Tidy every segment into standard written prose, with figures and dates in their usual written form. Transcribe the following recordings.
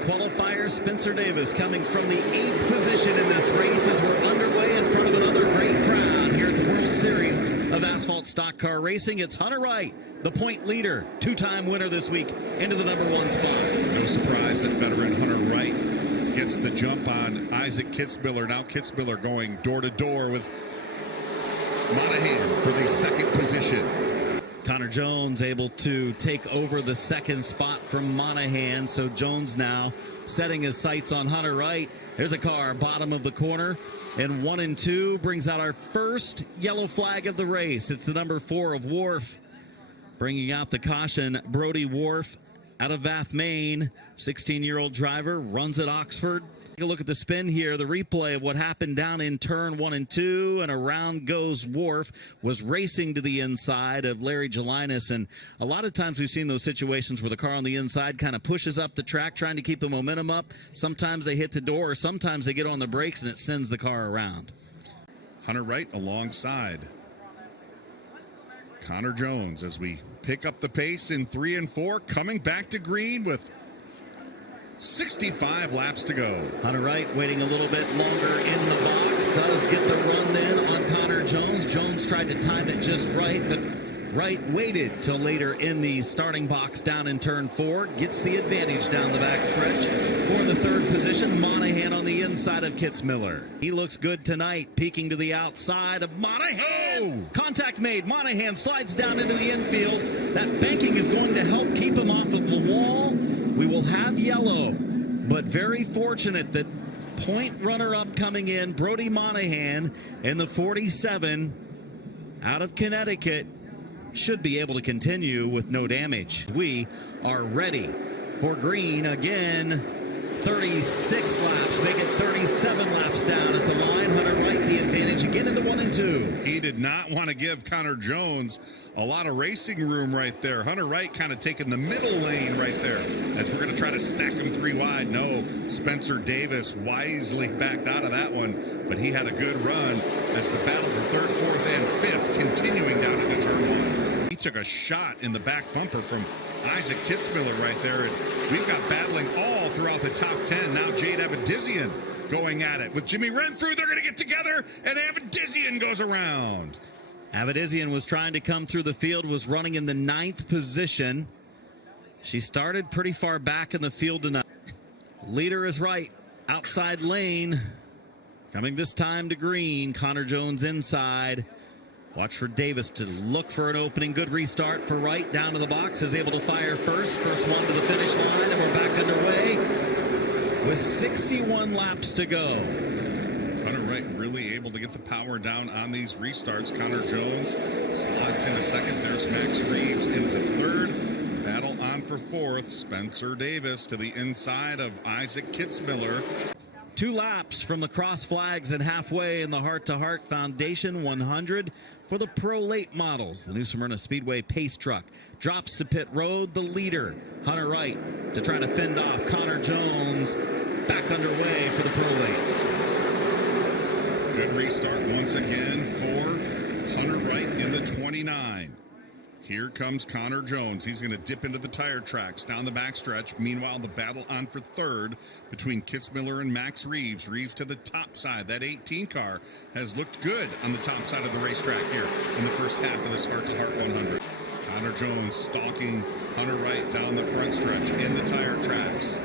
qualifier. Spencer Davis coming from the 8th position in this race as we're underway in front of another great crowd here at the World Series of Asphalt Stock Car Racing. It's Hunter Wright, the point leader, 2-time winner this week, into the number 1 spot. No surprise that veteran Hunter Wright gets the jump on Isaac Kitzmiller. Now Kitzmiller going door to door with Monahan for the 2nd position. Connor Jones able to take over the 2nd spot from Monahan. So Jones now setting his sights on Hunter Wright. There's a car, bottom of the corner. And 1 and 2 brings out our first yellow flag of the race. It's the number 4 of Wharf. Bringing out the caution, Brody Wharf out of Bath, Maine. 16-year-old driver, runs at Oxford. Take a look at the spin here, the replay of what happened down in turn 1 and 2, and around goes Wharf. Was racing to the inside of Larry Gelinas, and a lot of times we've seen those situations where the car on the inside kind of pushes up the track trying to keep the momentum up. Sometimes they hit the door, or sometimes they get on the brakes and it sends the car around. Hunter Wright alongside Connor Jones as we pick up the pace in 3 and 4, coming back to green with 65 laps to go. Hunter Wright waiting a little bit longer in the box. Does get the run then on Connor Jones. Jones tried to time it just right, but Wright waited till later in the starting box down in turn 4. Gets the advantage down the backstretch for the 3rd position. Monahan on the inside of Kitzmiller. He looks good tonight, peeking to the outside of Monahan. Oh! Contact made. Monahan slides down into the infield. That banking is going to help keep him off of the wall. We will have yellow, but very fortunate that point runner-up coming in, Brody Monahan in the 47 out of Connecticut, should be able to continue with no damage. We are ready for green again. 36 laps, make it 37 laps down at the line. Hunter Wright the advantage again in the 1 and 2. He did not want to give Connor Jones a lot of racing room right there. Hunter Wright kind of taking the middle lane right there as we're going to try to stack him 3 wide. No, Spencer Davis wisely backed out of that one, but he had a good run as the battle for 3rd, 4th, and 5th continuing down into turn 1. He took a shot in the back bumper from Isaac Kitzmiller right there, and we've got battling all throughout the top 10. Now Jade Avedizian going at it with Jimmy Renfrew. They're going to get together, and Avedizian goes around. Avedizian was trying to come through the field, was running in the 9th position. She started pretty far back in the field tonight. Leader is right, outside lane. Coming this time to green, Connor Jones inside. Watch for Davis to look for an opening. Good restart for Wright. Down to the box. Is able to fire first. First one to the finish line. And we're back underway with 61 laps to go. Hunter Wright really able to get the power down on these restarts. Connor Jones slots into 2nd. There's Max Reeves into 3rd. Battle on for 4th. Spencer Davis to the inside of Isaac Kitzmiller. 2 laps from the cross flags and halfway in the Heart-to-Heart Foundation 100 for the Pro Late models. The new Smyrna Speedway pace truck drops to pit road. The leader, Hunter Wright, to try to fend off Connor Jones. Back underway for the Pro Lates. Good restart once again for Hunter Wright in the 29. Here comes Connor Jones. He's going to dip into the tire tracks down the backstretch. Meanwhile, the battle on for 3rd between Kitzmiller and Max Reeves. Reeves to the top side. That 18 car has looked good on the top side of the racetrack here in the first half of this Heart-to-Heart 100. Connor Jones stalking Hunter Wright down the front stretch in the tire tracks.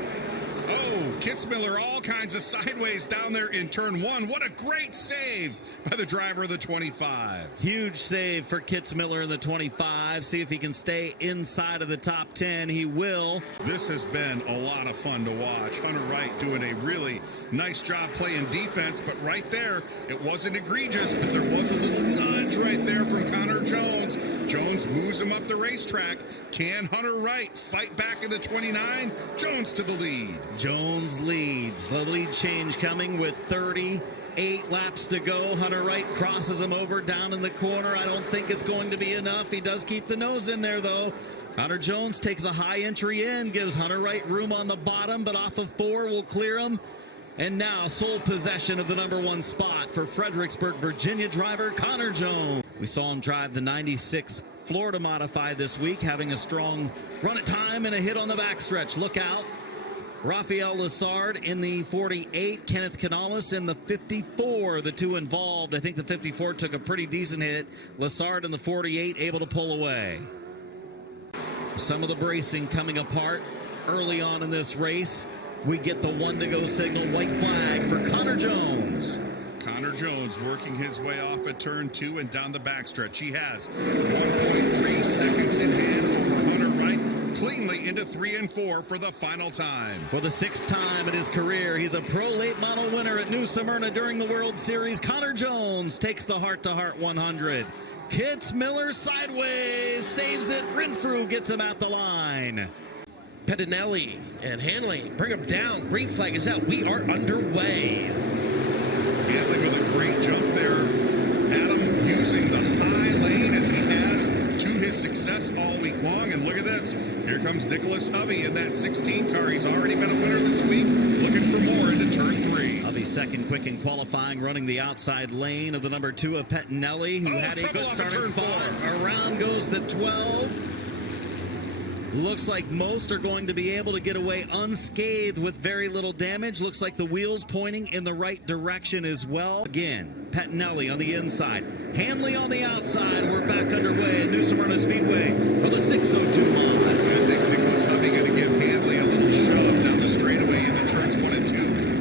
Oh, Kitzmiller all kinds of sideways down there in turn 1. What a great save by the driver of the 25. Huge save for Kitzmiller in the 25. See if he can stay inside of the top 10. He will. This has been a lot of fun to watch. Hunter Wright doing a really nice job playing defense, but right there, it wasn't egregious, but there was a little nudge right there from Connor Jones. Jones moves him up the racetrack. Can Hunter Wright fight back in the 29? Jones to the lead. Jones leads. The lead change coming with 38 laps to go. Hunter Wright crosses him over down in the corner. I don't think it's going to be enough. He does keep the nose in there, though. Connor Jones takes a high entry in, gives Hunter Wright room on the bottom, but off of 4 will clear him. And now sole possession of the number 1 spot for Fredericksburg, Virginia driver Connor Jones. We saw him drive the 96 Florida Modified this week, having a strong run at time and a hit on the backstretch. Look out Rafael Lessard in the 48, Kenneth Canales in the 54, the two involved. I think the 54 took a pretty decent hit. Lessard in the 48 able to pull away. Some of the bracing coming apart early on in this race. We get the 1 to go signal, white flag for Connor Jones. Connor Jones working his way off at turn 2 and down the backstretch. He has 1.3 seconds in hand over Hunter Wright, cleanly into 3 and 4 for the final time. For the 6th time in his career, he's a pro late model winner at New Smyrna during the World Series. Connor Jones takes the heart-to-heart 100. Hits Miller sideways, saves it. Renfrew gets him at the line. Pettinelli and Hanley bring him down. Green flag is out. We are underway. Hanley with a great jump there. Adam using the high lane as he has to his success all week long. And look at this. Here comes Nicholas Hovey in that 16 car. He's already been a winner this week. Looking for more into turn 3. Hovey's second quick in qualifying, running the outside lane of the number 2 of Pettinelli, who had a good starting spot. Around goes the 12. Looks like most are going to be able to get away unscathed with very little damage. Looks like the wheels pointing in the right direction as well. Again, Pettinelli on the inside. Hanley on the outside. We're back underway at New Smyrna Speedway for the 602 miles. I think Nicholas Hovey going to give Hanley a little shove down the straightaway into turns 1 and 2.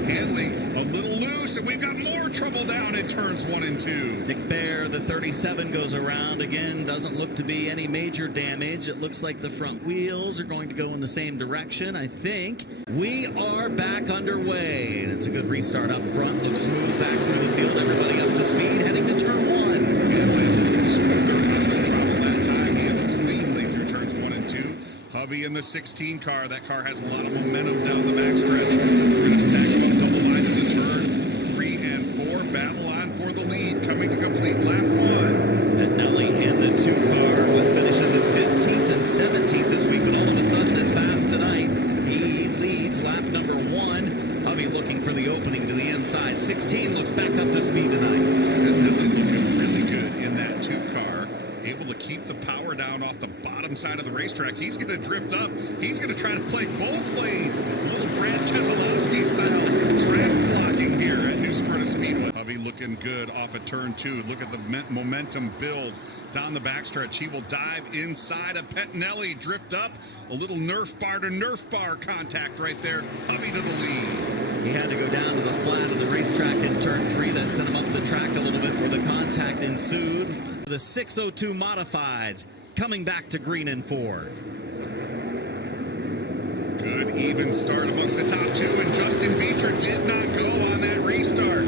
Hanley a little loose, and we've got more trouble down in turns 1 and 2. Nick Bear, the 37, goes around. Again, doesn't look to be any major damage. It looks like the front wheels are going to go in the same direction, I think. We are back underway. And it's a good restart up front. Looks smooth back through the field. Everybody up to speed, heading to turn 1. Hanley a little smoother on the trouble that time. He is cleanly through turns 1 and 2. Hovey in the 16 car. That car has a lot of momentum down the backstretch. We're going to stack them up double line into turn 3 and 4. Battle on for the lead. Coming to complete lap 1. Pettinelli in the 2 car with finishes at 15th and 17th this week, but all of a sudden this fast tonight, he leads lap number 1. Hovey looking for the opening to the inside. 16 looks back up to speed tonight. Pettinelli looking really good in that 2 car. Able to keep the power down off the bottom side of the racetrack. He's going to drift up. He's going to try to play both lanes. A little Brad Keselowski style draft blocking here at New Smyrna Speedway. Hovey looking good off of turn 2. Look at the momentum build down the backstretch. He will dive inside of Pettinelli, drift up. A little Nerf bar to Nerf bar contact right there. Hovey to the lead. He had to go down to the flat of the racetrack in turn 3. That sent him up the track a little bit where the contact ensued. The 602 modifieds coming back to green and 4. Good even start amongst the top 2, and Justin Beecher did not go on that restart.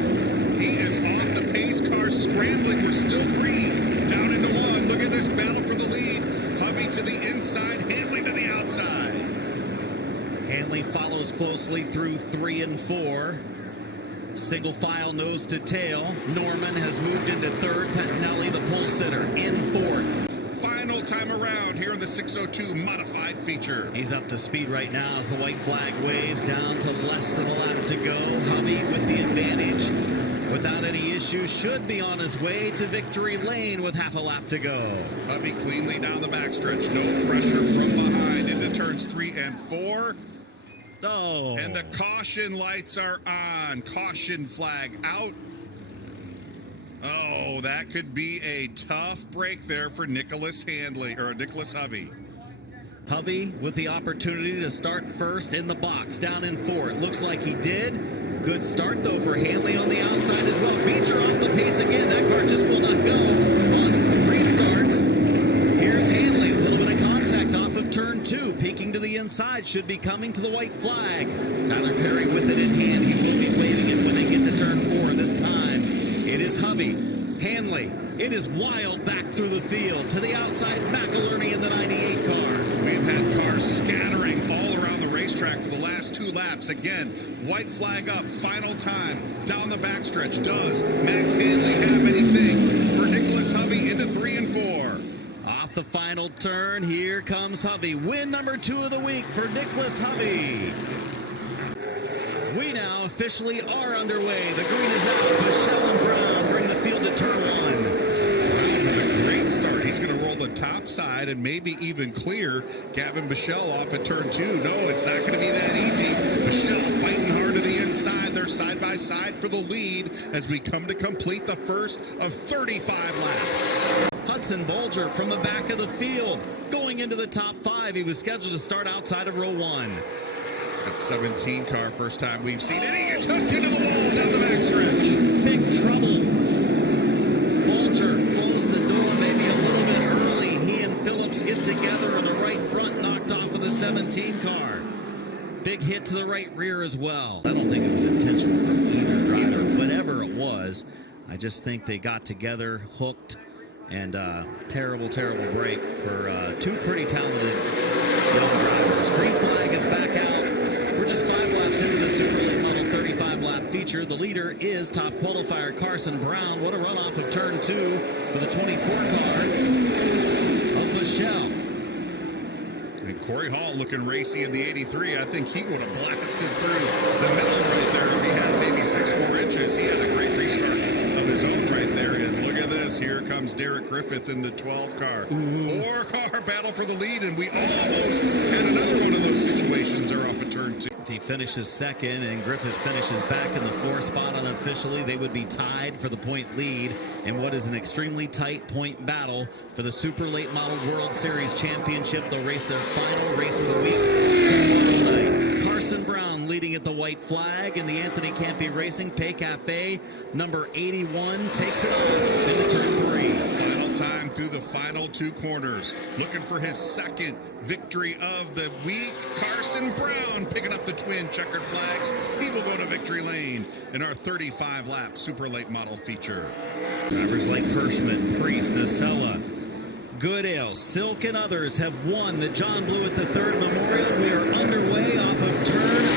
He is off the pace car, scrambling. We're still green. Down into 1. Look at this battle for the lead. Hovey to the inside, Hanley to the outside. Hanley follows closely through 3 and 4. Single file nose to tail. Norman has moved into 3rd. Pettinelli, the pole sitter, in 4th. Final time around here in the 602 modified feature. He's up to speed right now as the white flag waves down to less than a lap to go. Hovey with the advantage. Without any issues, should be on his way to victory lane with half a lap to go. Hovey cleanly down the backstretch. No pressure from behind into turns 3 and 4. Oh. And the caution lights are on. Caution flag out. Oh, that could be a tough break there for Nicholas Hovey. Hovey with the opportunity to start first in the box, down in 4. It looks like he did. Good start, though, for Hanley on the outside as well. Beecher off the pace again. That car just will not go. Once restarts, here's Hanley. A little bit of contact off of turn 2. Peeking to the inside. Should be coming to the white flag. Tyler Perry with it in hand. He will be waving it when they get to turn 4 this time. It is Hovey. Hanley. It is wild back through the field. To the outside, McIlerney in the 98 car. We've had cars scattering all around the racetrack for the last 2 laps. Again, white flag up, final time, down the backstretch. Does Max Hanley have anything for Nicholas Hovey into 3 and 4? Off the final turn, here comes Hovey. Win number 2 of the week for Nicholas Hovey. We now officially are underway. The green is out. Michelle and Brown bring the field to turn 1. Brown with a great start. He's going to roll the top side and maybe even clear Gavin Bichelle off at turn 2. No, it's not going to be that easy. side by side for the lead as we come to complete the first of 35 laps. Hudson Bolger from the back of the field going into the top 5. He was scheduled to start outside of row 1. That 17 car, first time we've seen it. He gets hooked into the wall down the backstretch. Big trouble. Bolger closed the door maybe a little bit early. He and Phillips get together, and the right front knocked off of the 17 car. Big hit to the right rear as well. I don't think it was intentional from either rider. Whatever it was, I just think they got together, hooked, and terrible break for two pretty talented young drivers. Green flag is back out. We're just 5 laps into the Super Late Model 35-lap feature. The leader is top qualifier Carson Brown. What a run off of turn 2 for the 24 car of Michelle. And Corey Hall looking racy in the 83. I think he would have blasted through the middle right there if he had maybe 6 more inches. He had a great restart of his own right there. And look at this. Here comes Derek Griffith in the 12 car. 4-car battle for the lead, and we almost had another one of those situations there off of turn 2. If he finishes second and Griffith finishes back in the 4th spot unofficially, they would be tied for the point lead in what is an extremely tight point battle for the Super Late Model World Series Championship. They'll race their final race of the week tomorrow night. Carson Brown leading at the white flag in the Anthony Campy Racing Pay Cafe. Number 81 takes it off into turn 3. Final time through the final 2 corners. Looking for his second victory of the week. Carson Brown picking up the twin checkered flags. He will go to victory lane in our 35-lap Super Late Model feature. Drivers like Hirschman, Priest, Nacella, Goodale, Silk, and others have won the John Blewett III Memorial. We are underway off of turn number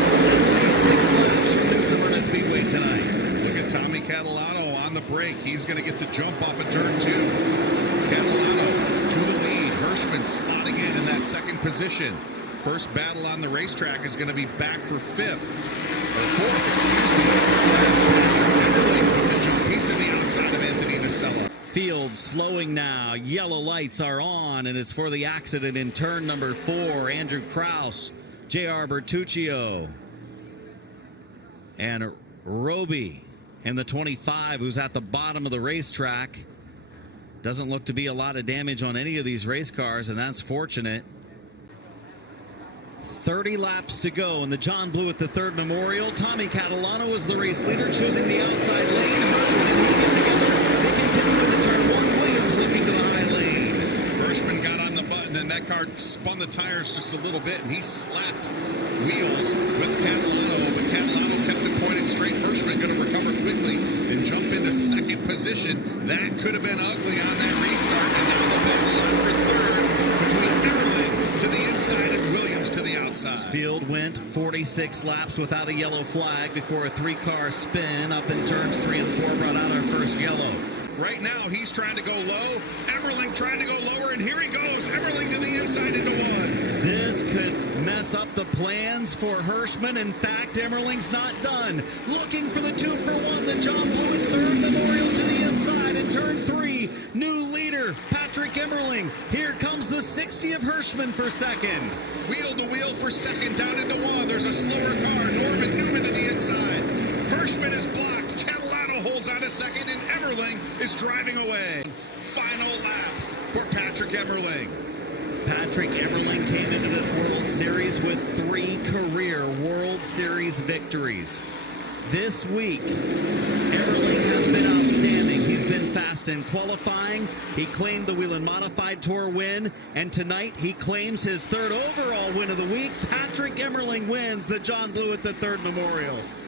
4. 76 laps from New Smyrna Speedway tonight. Look at Tommy Catalano on the break. He's going to get the jump off of turn 2. Catalano to the lead. Hirschman slotting in that second position. First battle on the racetrack is going to be back for 5th. Or 4th, excuse me. Patrick with the jump. He's to the outside of Anthony Nacella. Field slowing now. Yellow lights are on, and it's for the accident in turn number 4. Andrew Kraus, J.R. Bertuccio, and Roby in the 25, who's at the bottom of the racetrack. Doesn't look to be a lot of damage on any of these race cars, and that's fortunate. 30 laps to go in the John Blewett III Memorial. Tommy Catalano is the race leader, choosing the outside lane. Hirschman and he get together. They continue into turn 1. Williams looking to the high lane. Hirschman got on the button, and that car spun the tires just a little bit, and he slapped wheels with Catalano, but Catalano kept it pointed straight. Hirschman going to recover quickly and jump into second position. That could have been ugly on that restart, and now the battle on for 3rd between Everling to the inside and Williams to the outside. Field went 46 laps without a yellow flag before a 3-car spin up in turns 3 and 4 brought out our first yellow. Right now, he's trying to go low. Everling trying to go lower, and here he goes. Everling to the inside into 1. This could mess up the plans for Hirschman. In fact, Emmerling's not done. Looking for the 2-for-1, the John Blewett III Memorial to the inside in turn 3. New leader, Patrick Emmerling. Here comes the 60 of Hirschman for second. Wheel to wheel for second, down into 1. There's a slower car. Norman Newman to the inside. Hirschman is blocked. Catalano holds on a second, and Emmerling is driving away. Final lap for Patrick Emmerling. Patrick Emmerling came into this World Series with 3 career World Series victories. This week, Emmerling has been outstanding. He's been fast in qualifying. He claimed the Whelen Modified Tour win, and tonight he claims his 3rd overall win of the week. Patrick Emmerling wins the John Blewett III Memorial.